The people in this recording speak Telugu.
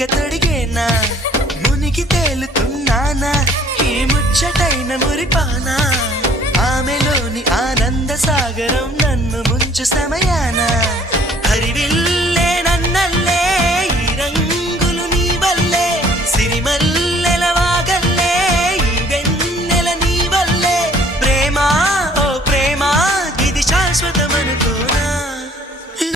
రెక్క తొడిగేనా మునికి తేలుతున్నానా ఈ ముచ్చటైన మురిపానా ఆమెలోని ఆనంద సాగరం